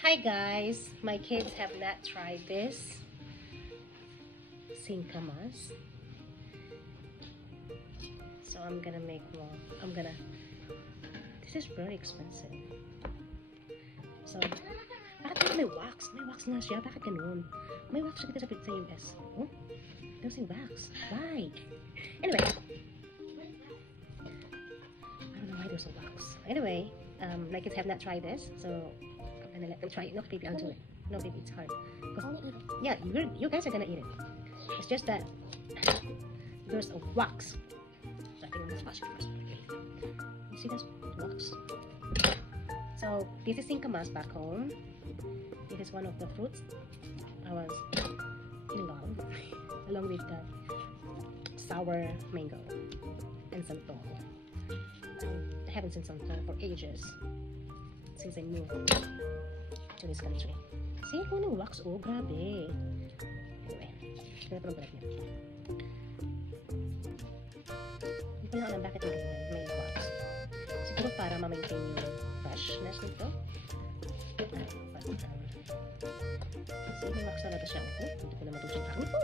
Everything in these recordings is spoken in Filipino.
Hi guys, my kids have not tried this singkamas, so I'm gonna make one. This is very expensive. So, bakit may wax? May wax na siya. Bakit ganun? May wax siya dito sa US. Oh? There's a wax. Why? Anyway. I don't know why there's a wax. Anyway, my kids have not tried this, so I'm gonna let them try it. No, baby, I'll do it. No, baby, it's hard. Yeah, you guys are gonna eat it. It's just that there's a wax. So I think I'm gonna splash it first. You see this wax? So this is singkamas back home. It is one of the fruits I was in love, along with the sour mango and santol. I haven't seen santol for ages since I moved to this country. See, kung anong wax, oh, grabe. Anyway, ganito lang pala niya. Hindi ko lang alam bakit may wax. Siguro para ma-maintain yung freshness nito. So, may wax talaga siya. Hindi ko na matusin parang ito.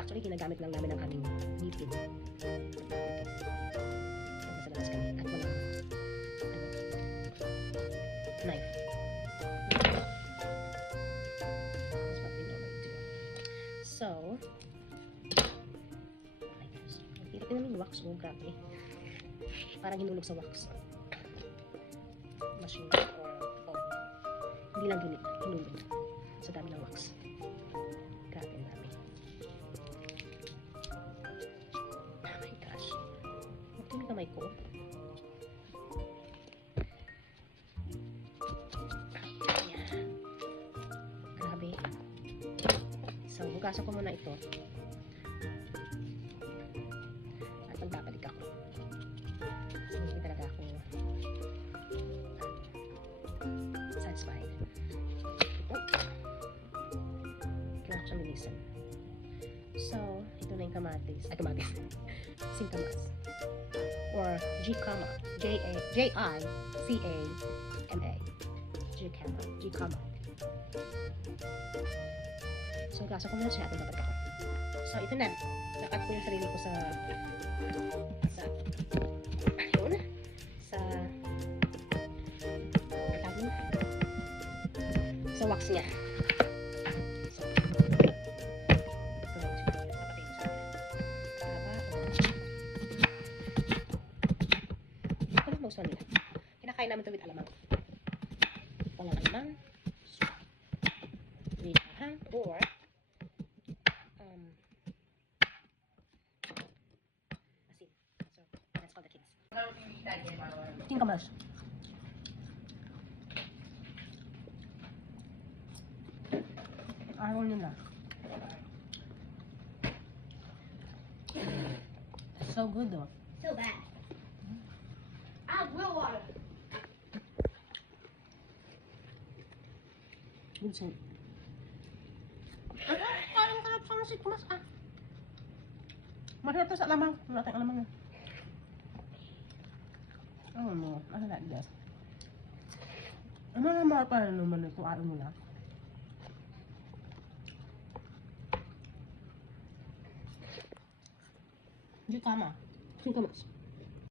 Actually, ginagamit lang namin ang aming ngipin. Sa labas kami. At walang knife. That's what we normally do. So, hirap din namin wax. Oh, grabe. Parang hinulog sa wax. Machine or phone. Hindi lang hinulog. Sa dami ng wax. Grabe ang dami. Oh my gosh. Ito yung kamay ko. Ayan. Grabe. So, hugasan ko muna ito. At magbabalik ako. Hindi talaga ako satisfied. Ito. Kailangan ko siyang linisan. So, ito na yung kamatis. Ay, kamatis. Singkamas. Or jicama. J-I-C-A-M-A. Jicama. So, gaso ko muna siya at babalik ako. So, ito na. Nakat ko yung sarili ko sa ayun. Sa wax niya. So, ito na yung papatay ko sa akin. Ito lang gusto nila. Kinakain namin ito with alamang. Walang alamang. Or asin. So, that's for the kids. Singkamas. Ayaw nila. So good though. So bad. I will water. Good sir. Ang sarap sa singkamas ah. Masarap to sa alamang. Wala tayong alamang. Ano like this. Ano naman pa naman ito araw nila. Jicama. Singkamas.